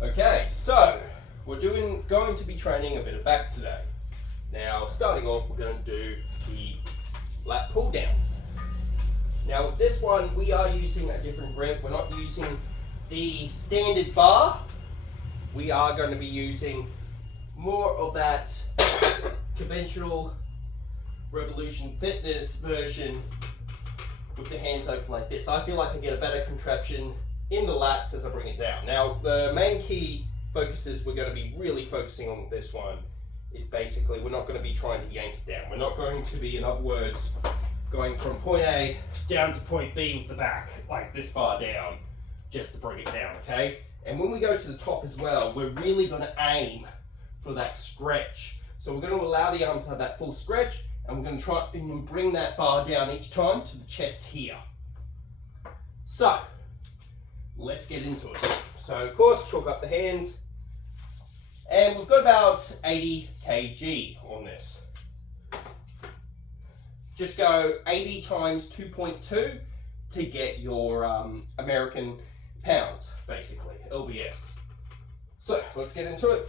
Okay, so we're going to be training a bit of back today. Now, starting off, we're going to do the lat pull down. Now, with this one, we are using a different grip. We're not using the standard bar. We are going to be using more of that conventional Revolution Fitness version with the hands open like this. I feel like I get a better contraption in the lats as I bring it down. Now, the main key focuses we're going to be really focusing on with this one is basically we're not going to be trying to yank it down. We're not going to be, in other words, going from point A down to point B with the back, like this far down, just to bring it down, okay? And when we go to the top as well, we're really going to aim for that stretch. So we're going to allow the arms to have that full stretch, and we're going to try and bring that bar down each time to the chest here. So, let's get into it. So, of course, chalk up the hands. And we've got about 80 kg on this. Just go 80 times 2.2 to get your American pounds, basically, LBS. So, let's get into it.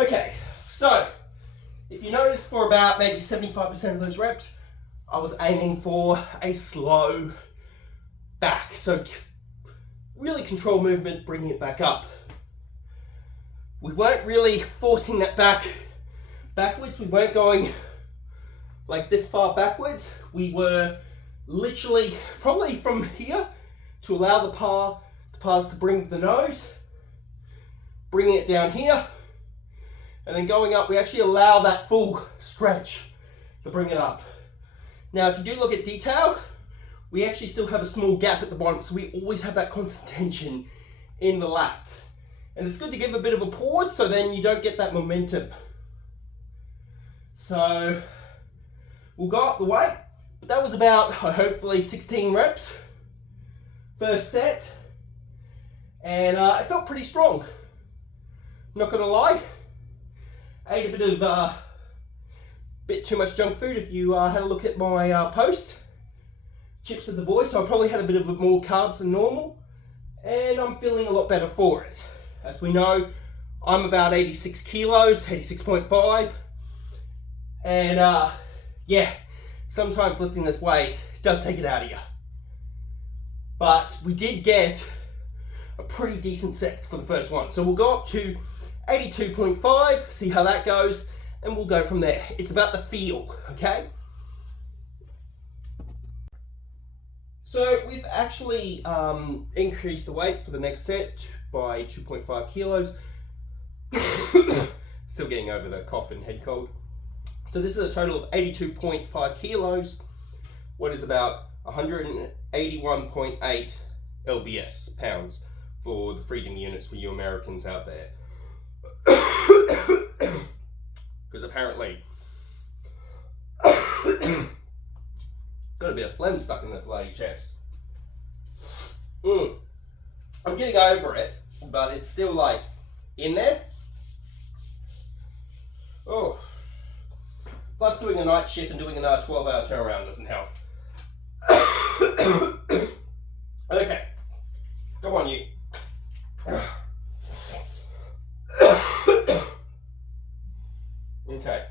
Okay, so if you notice, for about maybe 75% of those reps, I was aiming for a slow back. So really control movement, bringing it back up. We weren't really forcing that backwards. We weren't going like this far backwards. We were literally probably from here to allow the pars to bring the nose, bringing it down here, and then going up. We actually allow that full stretch to bring it up. Now, if you do look at detail, we actually still have a small gap at the bottom, so we always have that constant tension in the lats. And it's good to give a bit of a pause so then you don't get that momentum. So we'll go up the weight, but that was about hopefully 16 reps, first set, and it felt pretty strong. Not gonna lie, ate a bit too much junk food. If you had a look at my post, chips of the boy, so I probably had a bit of more carbs than normal, and I'm feeling a lot better for it. As we know, I'm about 86 kilos, 86.5, and yeah, sometimes lifting this weight does take it out of you. But we did get a pretty decent set for the first one. So we'll go up to 82.5, see how that goes, and we'll go from there. It's about the feel, okay? So we've actually increased the weight for the next set by 2.5 kilos. Still getting over the cough and head cold. So this is a total of 82.5 kilos, what is about 181.8 LBS, pounds, for the freedom units for you Americans out there. Because apparently got a bit of phlegm stuck in the bloody chest. I'm getting over it, but it's still like in there. Oh, plus doing a night shift and doing another 12-hour turnaround doesn't help. Okay, come on you. Okay.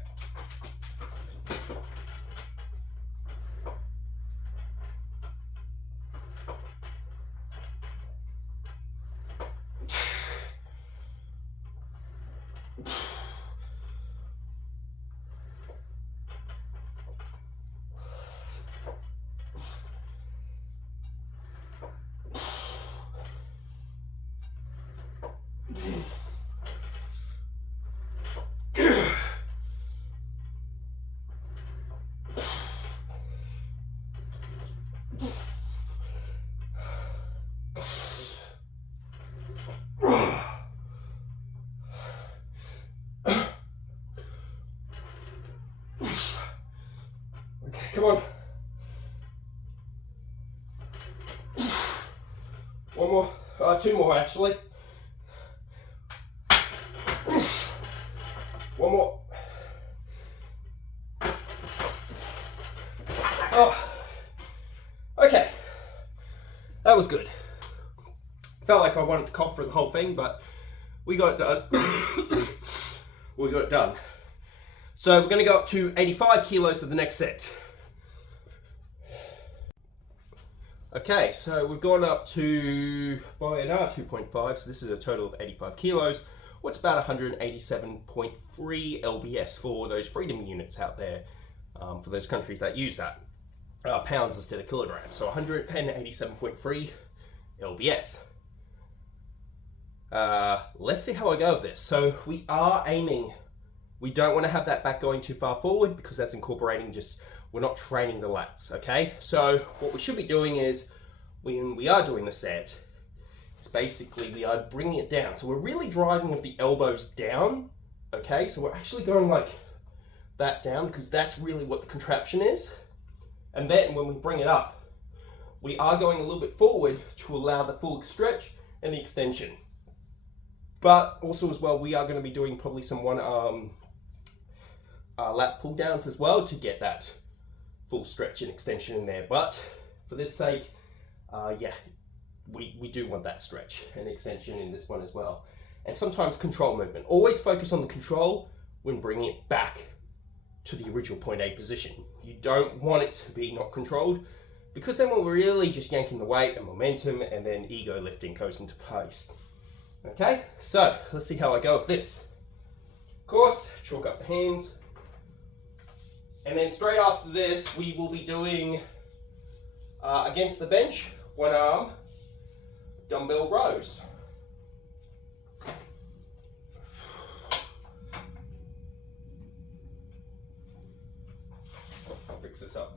come on. One more, two more actually. One more. Oh, okay, that was good. Felt like I wanted to cough for the whole thing, but we got it done. We got it done. So we're going to go up to 85 kilos for the next set. Okay, so we've gone up to by an R2.5, so this is a total of 85 kilos. What's about 187.3 lbs for those freedom units out there, for those countries that use that. Pounds instead of kilograms, so 187.3 lbs. Let's see how I go with this. So we are aiming, we don't want to have that back going too far forward because that's incorporating just, we're not training the lats, okay? So what we should be doing is, when we are doing the set, it's basically we are bringing it down. So we're really driving with the elbows down, okay? So we're actually going like that down because that's really what the contraption is. And then when we bring it up, we are going a little bit forward to allow the full stretch and the extension. But also as well, we are going to be doing probably some one arm lat pull downs as well to get that full stretch and extension in there. But for this sake, yeah, we do want that stretch and extension in this one as well. And sometimes control movement. Always focus on the control when bringing it back to the original point A position. You don't want it to be not controlled, because then we're really just yanking the weight and momentum, and then ego lifting goes into place. Okay, so let's see how I go with this. Of course, chalk up the hands. And then straight after this, we will be doing against the bench, one arm dumbbell rows. I'll fix this up.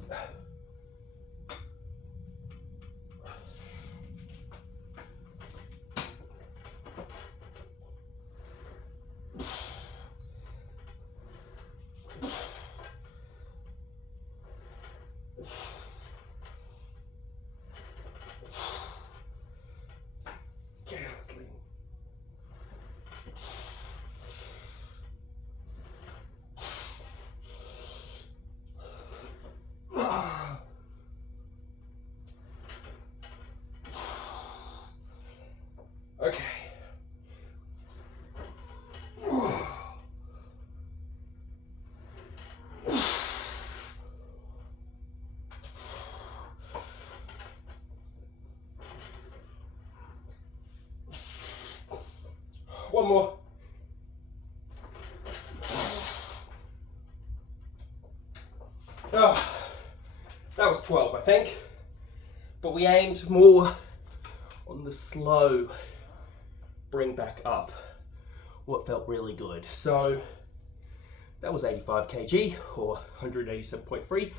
Okay. One more. Oh, that was 12, I think. But we aimed more on the slow bring back up, what felt really good. So that was 85 kg or 187.3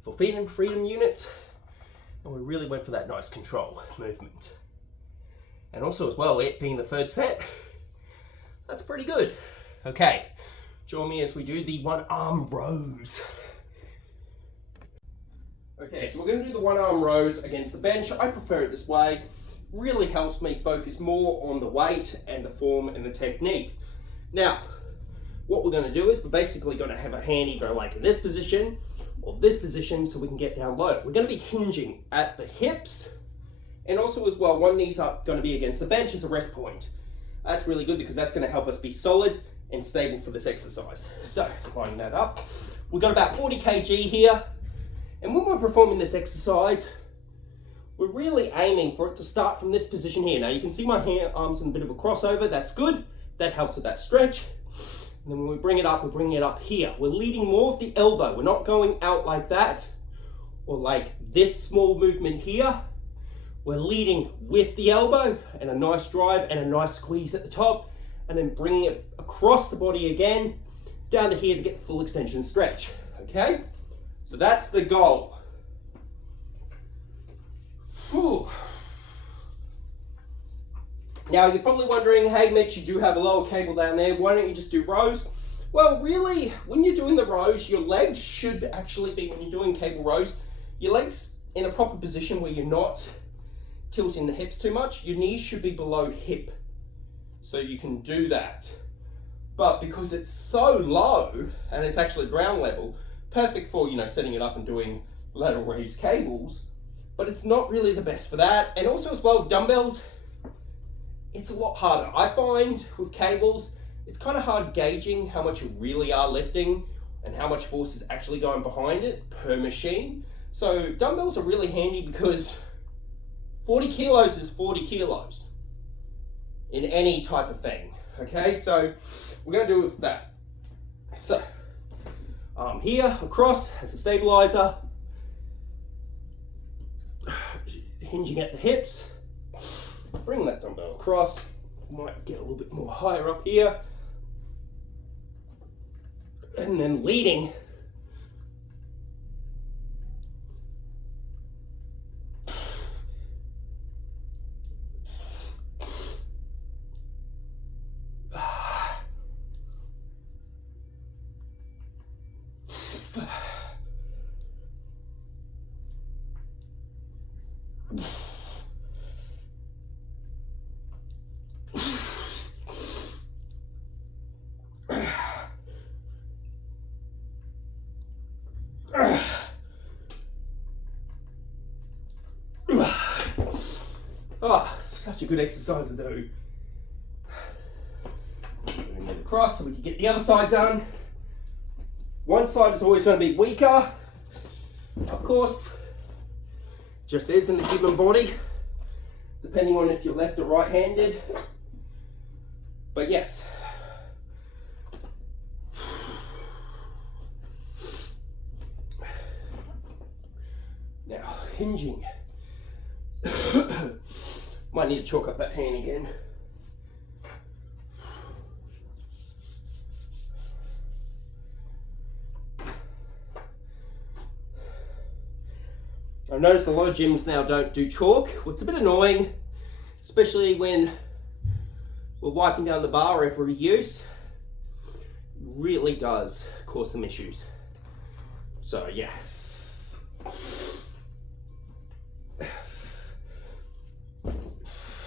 for freedom units, and we really went for that nice control movement. And also as well, it being the third set, that's pretty good. Okay, join me as we do the one arm rows. Okay, so we're going to do the one arm rows against the bench. I prefer it this way. Really helps me focus more on the weight and the form and the technique. Now, what we're going to do is we're basically going to have a hand either like in this position or this position so we can get down low. We're going to be hinging at the hips, and also as well, one knee's up going to be against the bench as a rest point. That's really good because that's going to help us be solid and stable for this exercise. So, lining that up. We've got about 40 kg here, and when we're performing this exercise, we're really aiming for it to start from this position here. Now you can see my arms in a bit of a crossover, that's good. That helps with that stretch. And then when we bring it up, we're bringing it up here. We're leading more of the elbow. We're not going out like that, or like this small movement here. We're leading with the elbow and a nice drive and a nice squeeze at the top, and then bringing it across the body again, down to here to get the full extension stretch, okay? So that's the goal. Whew. Now you're probably wondering, hey Mitch, you do have a lower cable down there, why don't you just do rows? Well, really, when you're doing the rows, your legs should actually be, when you're doing cable rows, your legs in a proper position where you're not tilting the hips too much. Your knees should be below hip, so you can do that. But because it's so low, and it's actually ground level, perfect for, you know, setting it up and doing lateral raise cables, but it's not really the best for that. And also as well, dumbbells, it's a lot harder. I find with cables, it's kind of hard gauging how much you really are lifting and how much force is actually going behind it per machine. So dumbbells are really handy because 40 kilos is 40 kilos in any type of thing. Okay, so we're going to do it with that. So here across as a stabilizer, hinging at the hips, bring that dumbbell across, might get a little bit more higher up here, and then leading oh, such a good exercise to do. Bring it across so we can get the other side done. One side is always going to be weaker, of course, just is in the human body, depending on if you're left or right-handed. But yes. Now, hinging. Might need to chalk up that hand again. I've noticed a lot of gyms now don't do chalk, which is a bit annoying, especially when we're wiping down the bar every use. It really does cause some issues. So yeah.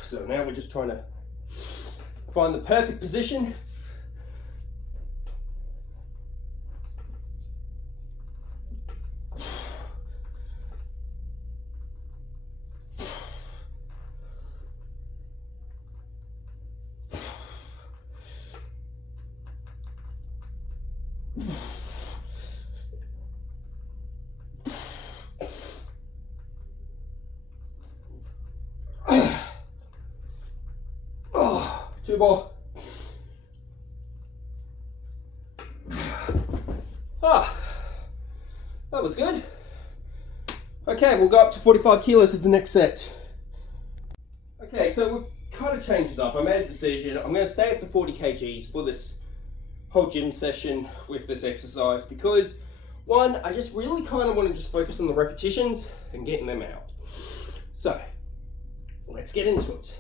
So now we're just trying to find the perfect position. Two more. Ah, that was good. Okay, we'll go up to 45 kilos at the next set. Okay, so we've kind of changed it up. I made a decision. I'm going to stay at the 40 kgs for this whole gym session with this exercise because, one, I just really kind of want to just focus on the repetitions and getting them out. So, let's get into it.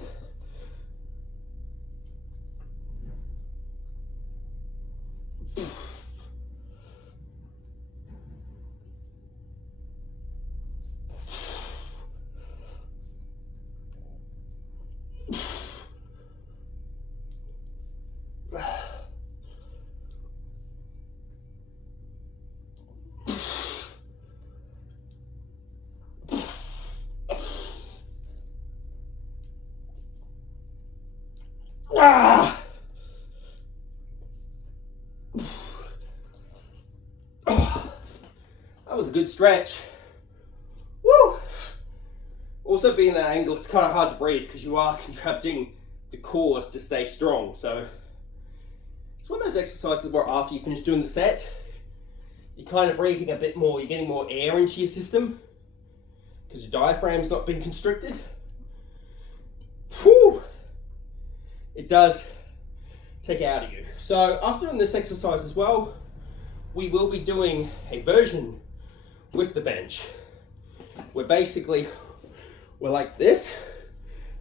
Ah! Oh, that was a good stretch. Woo! Also, being that angle, it's kind of hard to breathe because you are contracting the core to stay strong. So it's one of those exercises where after you finish doing the set, you're kind of breathing a bit more. You're getting more air into your system because your diaphragm's not been constricted. Whew! It does take out of you. So after doing this exercise as well, we will be doing a version with the bench where basically we're like this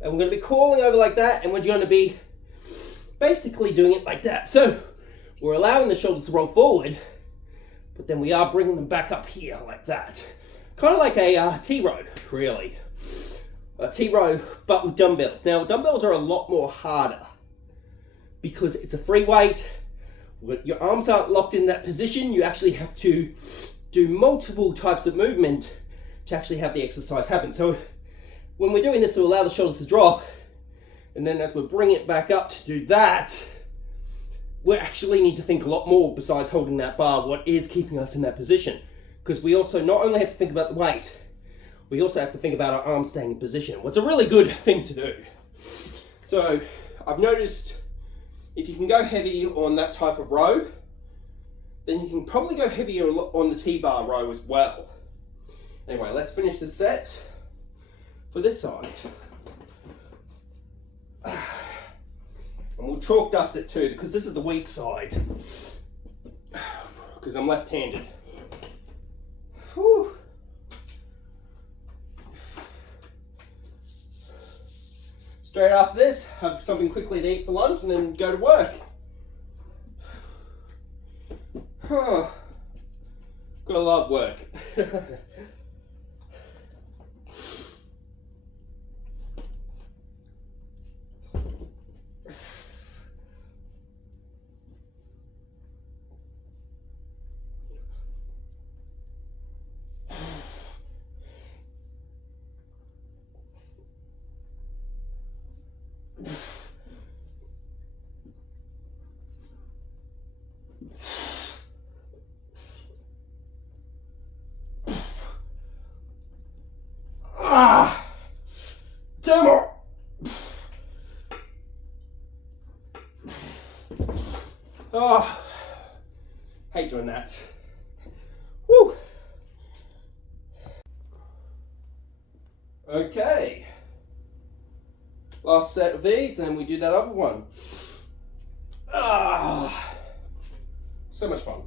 and we're going to be crawling over like that and we're going to be basically doing it like that. So we're allowing the shoulders to roll forward, but then we are bringing them back up here like that. Kind of like a T-row, really. A T-row, but with dumbbells. Now, dumbbells are a lot more harder because it's a free weight. Your arms aren't locked in that position. You actually have to do multiple types of movement to actually have the exercise happen. So when we're doing this to allow the shoulders to drop, and then as we bring it back up to do that, we actually need to think a lot more besides holding that bar, what is keeping us in that position. Because we also not only have to think about the weight, we also have to think about our arms staying in position. What's a really good thing to do. So I've noticed if you can go heavy on that type of row, then you can probably go heavier on the T-bar row as well. Anyway, let's finish the set for this side. And we'll chalk dust it too, because this is the weak side. Because I'm left-handed. Whew. Straight after this, have something quickly to eat for lunch and then go to work. Gotta love work. Two more. Oh, hate doing that. Woo. Okay. Last set of these, and then we do that other one. So much fun.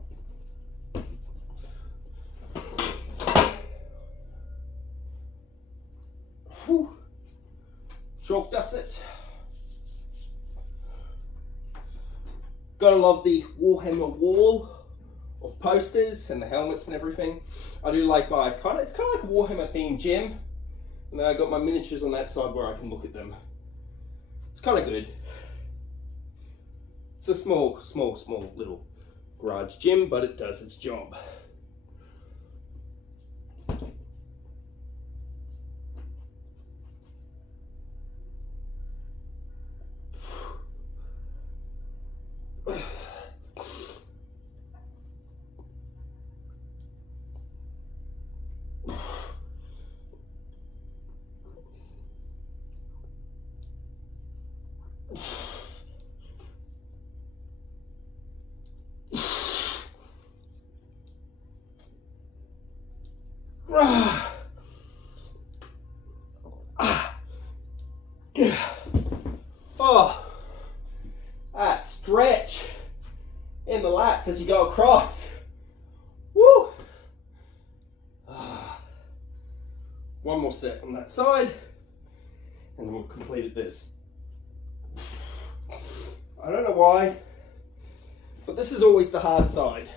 Whew. Chalk dust it. Gotta love the Warhammer wall of posters and the helmets and everything. I do like my it's kind of like a Warhammer themed gym, and then I got my miniatures on that side where I can look at them. It's kind of good. It's a small little garage gym, but it does its job. Oh, that stretch in the lats as you go across. Woo! One more set on that side, and then we've completed this. I don't know why, but this is always the hard side.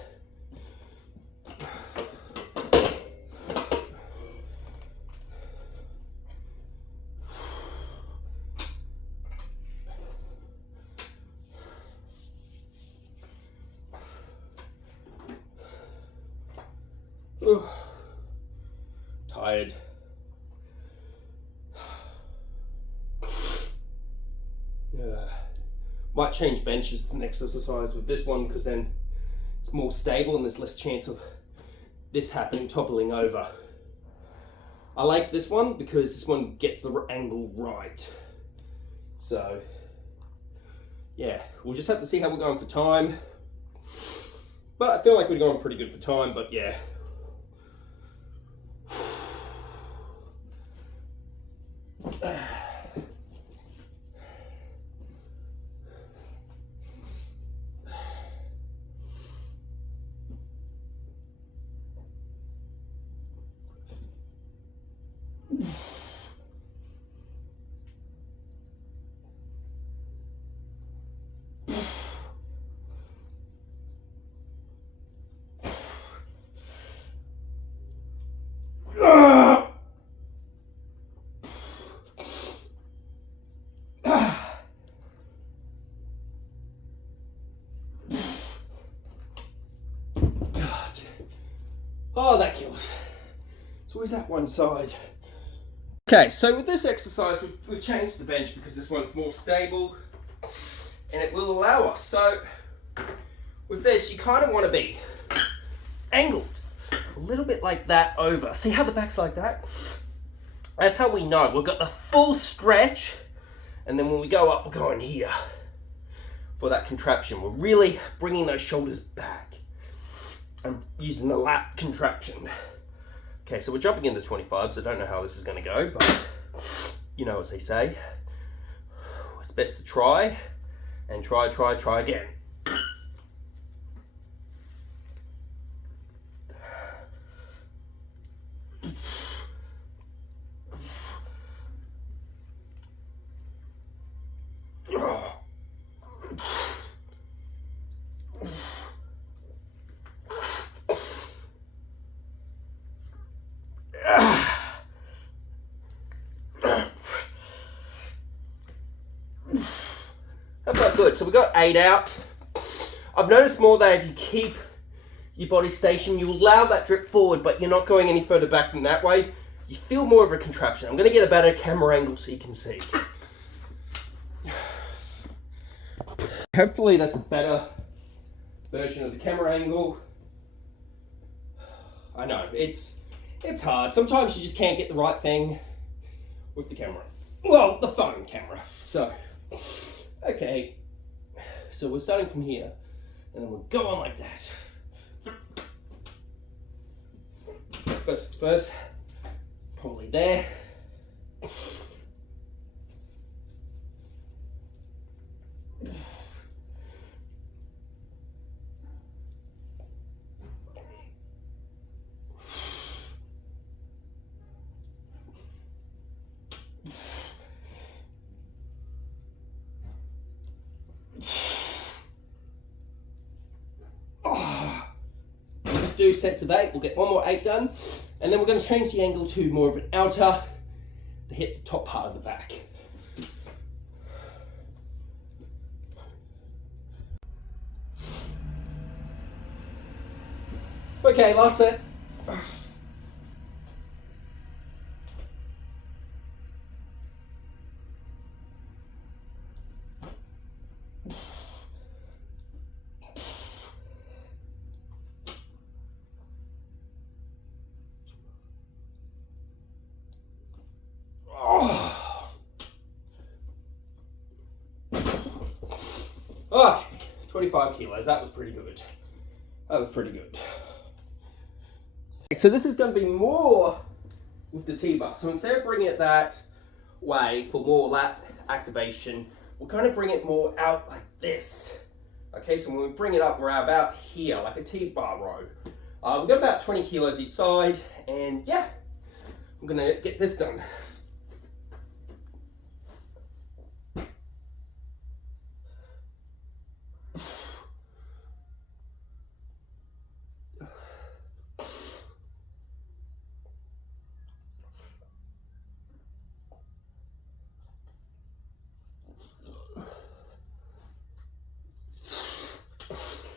Tired. Might change benches to the next exercise with this one, because then it's more stable and there's less chance of this happening, toppling over. I like this one because this one gets the angle right. So yeah, we'll just have to see how we're going for time. But I feel like we're going pretty good for time, but yeah. Oh, that kills. It's always that one side. Okay, so with this exercise, we've changed the bench because this one's more stable and it will allow us. So with this, you kind of want to be angled a little bit like that over. See how the back's like that? That's how we know we've got the full stretch, and then when we go up, we're going here for that contraption. We're really bringing those shoulders back and using the lat contraption. Okay, so we're jumping into 25s. I don't know how this is going to go, but you know as they say, it's best to try and try again. That felt good. So we got 8 out. I've noticed more that if you keep your body stationed, you allow that drip forward, but you're not going any further back than that way. You feel more of a contraption. I'm going to get a better camera angle so you can see. Hopefully that's a better version of the camera angle. I know, it's hard. Sometimes you just can't get the right thing with the camera. Well, the phone camera. So, okay. So we're starting from here, and then we'll go on like that. First, probably there. Do sets of 8. We'll get one more 8 done, and then we're going to change the angle to more of an outer to hit the top part of the back. Okay, last set. Okay, 25 kilos, that was pretty good. That was pretty good. So this is going to be more with the T-bar. So instead of bringing it that way for more lat activation, we're going to bring it more out like this. Okay, so when we bring it up, we're about here, like a T-bar row. We've got about 20 kilos each side, and yeah, I'm going to get this done.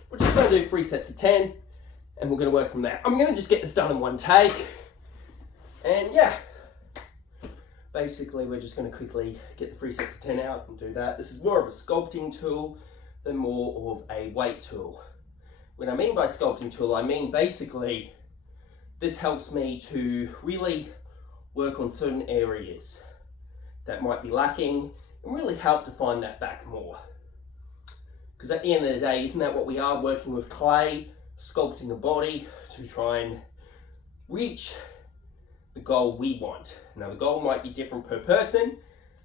We're just going to do 3 sets of 10, and we're going to work from there. I'm going to just get this done in one take, and yeah, basically we're just going to quickly get the 3 sets of 10 out and do that. This is more of a sculpting tool than more of a weight tool. When I mean by sculpting tool, I mean basically this helps me to really work on certain areas that might be lacking and really help to find that back more. Because at the end of the day, isn't that what we are, working with clay, sculpting the body to try and reach the goal we want. Now the goal might be different per person,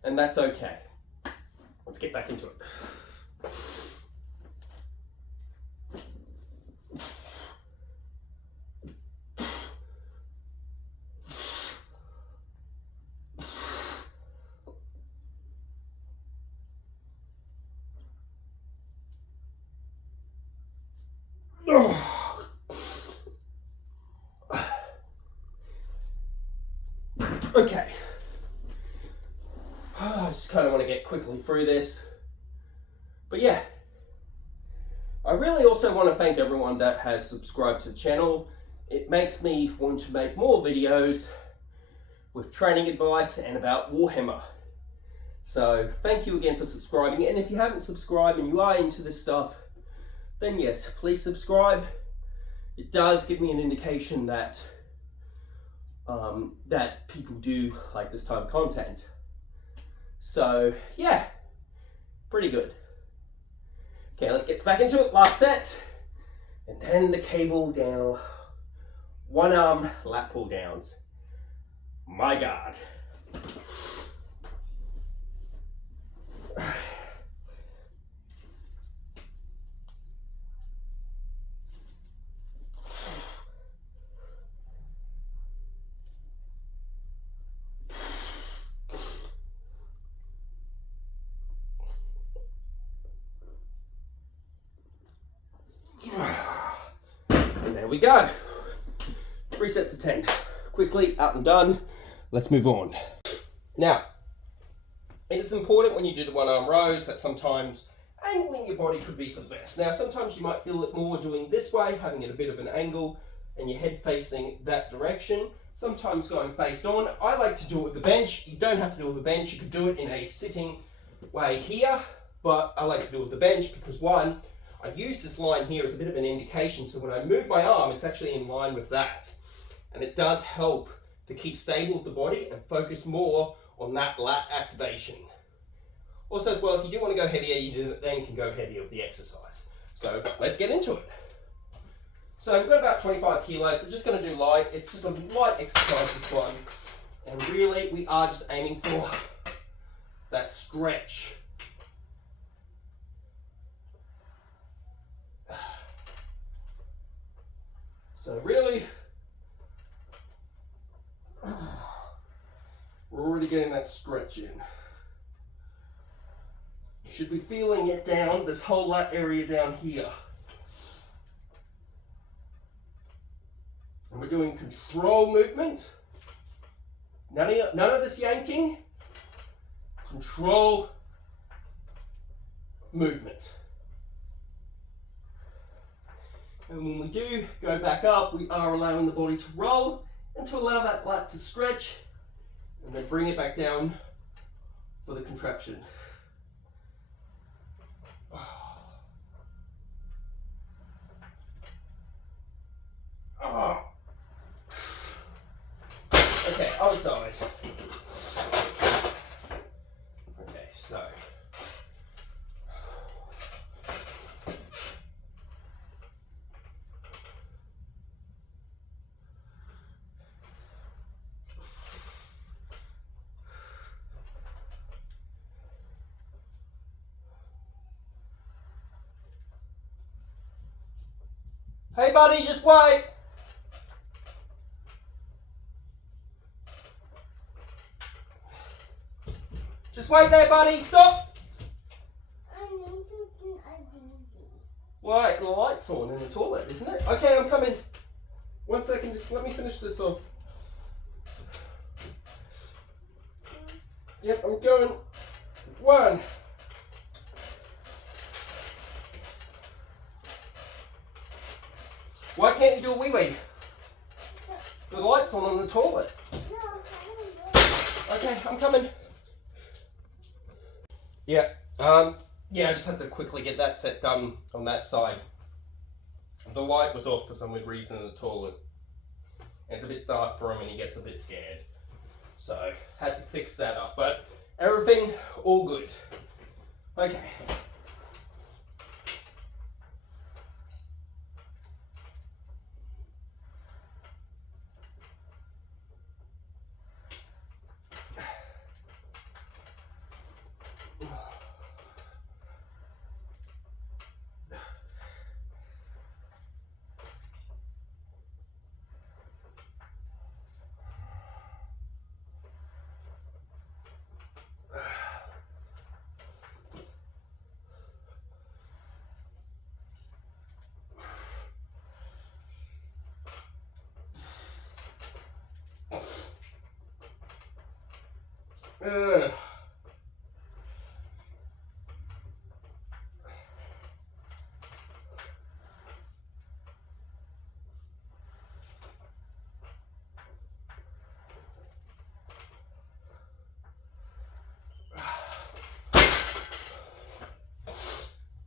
and that's okay. Let's get back into it. Okay, I just kind of want to get quickly through this, but yeah, I really also want to thank everyone that has subscribed to the channel. it makes me want to make more videos with training advice and about Warhammer. So thank you again for subscribing, and if you haven't subscribed and you are into this stuff, then yes, please subscribe. It does give me an indication that that people do like this type of content. So yeah, pretty good. Okay, let's get back into it. Last set, and then the cable down, one arm lat pull downs. My God. And there we go. 3 sets of 10. Quickly, up and done. Let's move on. Now, it is important when you do the one arm rows that sometimes angling your body could be for the best. Now, sometimes you might feel it more doing this way, having it a bit of an angle, and your head facing that direction. Sometimes going face on. I like to do it with the bench. You don't have to do it with the bench. You could do it in a sitting way here, but I like to do it with the bench because one, I use this line here as a bit of an indication, so when I move my arm, it's actually in line with that. And it does help to keep stable with the body and focus more on that lat activation. Also as well, if you do want to go heavier, you then can go heavier with the exercise. So let's get into it. So we've got about 25 kilos, we're just going to do light. It's just a light exercise, this one. And really, we are just aiming for that stretch. So really, we're already getting that stretch in. You should be feeling it down, this whole lat area down here. And we're doing control movement. None of this yanking. Control movement. And when we do go back up, we are allowing the body to roll and to allow that lat to stretch, and then bring it back down for the contraction. Okay, other side. Okay, so. Hey buddy, just wait. Just wait there, buddy, stop. I need to do a DZ. Why? The light's on in the toilet, isn't it? Okay, I'm coming. 1 second, just let me finish this off. Yep, I'm going. 1. Why can't you do a wee-wee? The light's on the toilet. No, I don't do it. Okay, I'm coming. Yeah, yeah, I just had to quickly get that set done on that side. The light was off for some weird reason in the toilet. It's a bit dark for him and he gets a bit scared. So, had to fix that up, but everything all good. Okay.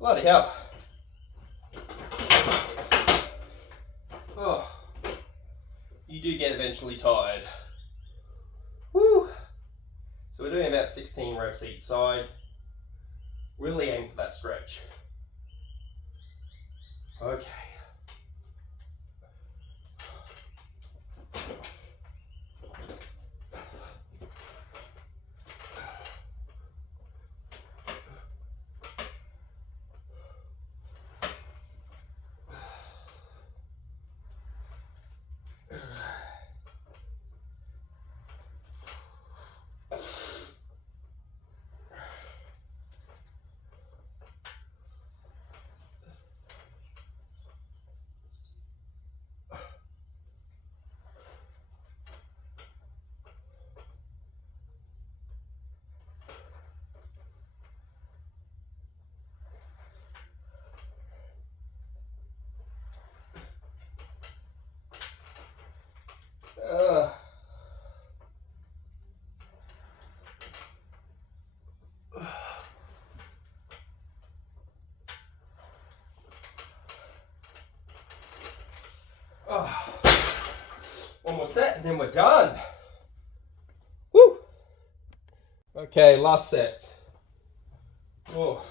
Bloody hell. Oh, you do get eventually tired. Woo! So we're doing about 16 reps each side. Really aim for that stretch. Okay. One more set and then we're done. Woo! Okay, last set. Oh.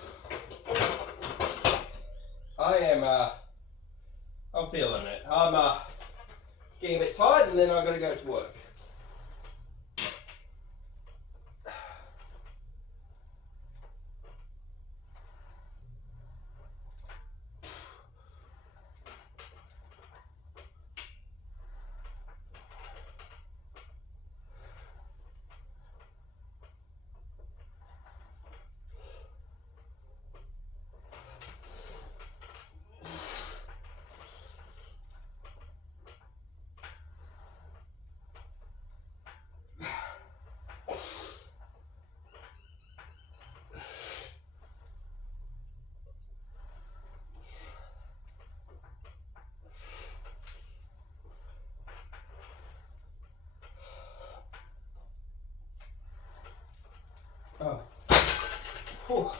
I'm feeling it. I'm getting a bit tired and then I've got to go to work. Oh. Whew.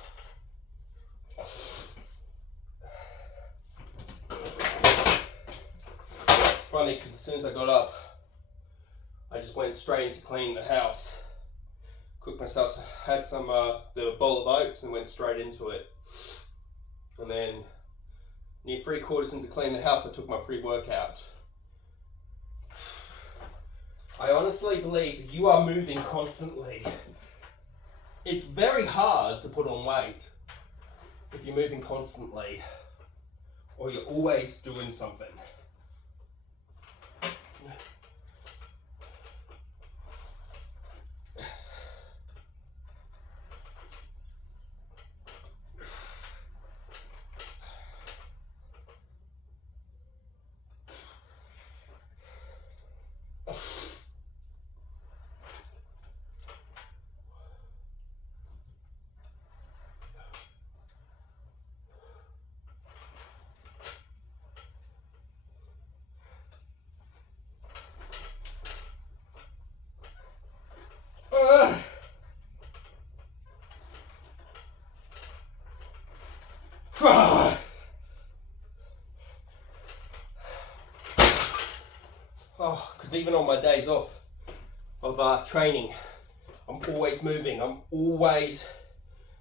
It's funny because as soon as I got up, I just went straight into cleaning the house. Cooked myself, had some the bowl of oats and went straight into it. And then near 3/4 into cleaning the house, I took my pre-workout. I honestly believe if you are moving constantly, it's very hard to put on weight if you're moving constantly or you're always doing something. Oh, because even on my days off of training, I'm always moving, I'm always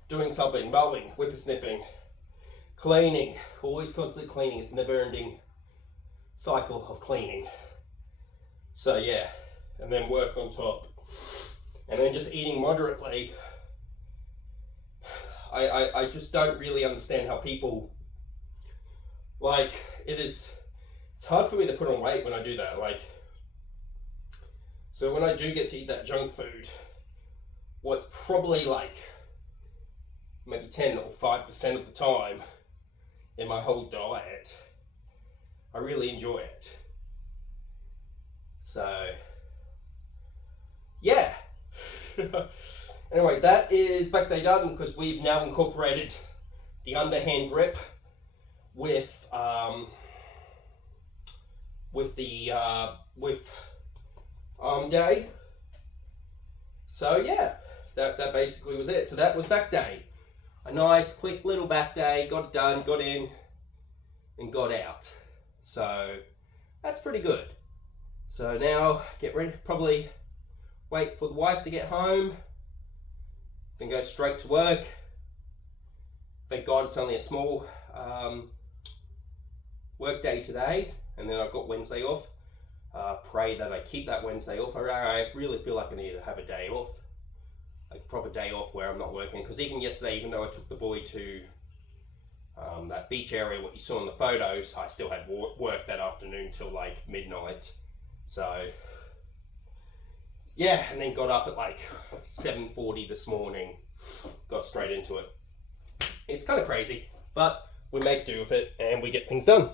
doing something, mowing, whippersnipping, cleaning, always constantly cleaning. It's a never ending cycle of cleaning. So yeah, and then work on top. And then just eating moderately. I just don't really understand how people, like, it's hard for me to put on weight when I do that. Like, so when I do get to eat that junk food, what's probably like maybe 10 or 5% of the time in my whole diet, I really enjoy it. So yeah. Anyway, that is back day done because we've now incorporated the underhand grip with arm day. So yeah, that basically was it. So that was back day. a nice quick little back day, got it done, got in and got out. So that's pretty good. So now get ready, probably wait for the wife to get home, then go straight to work. Thank God it's only a small work day today, and then I've got Wednesday off. Pray that I keep that Wednesday off. I really feel like I need to have a day off, like a proper day off where I'm not working, because even yesterday, even though I took the boy to that beach area, what you saw in the photos, I still had work that afternoon till like midnight. So yeah, and then got up at like 7:40 this morning, got straight into it. It's kind of crazy, but we make do with it and we get things done.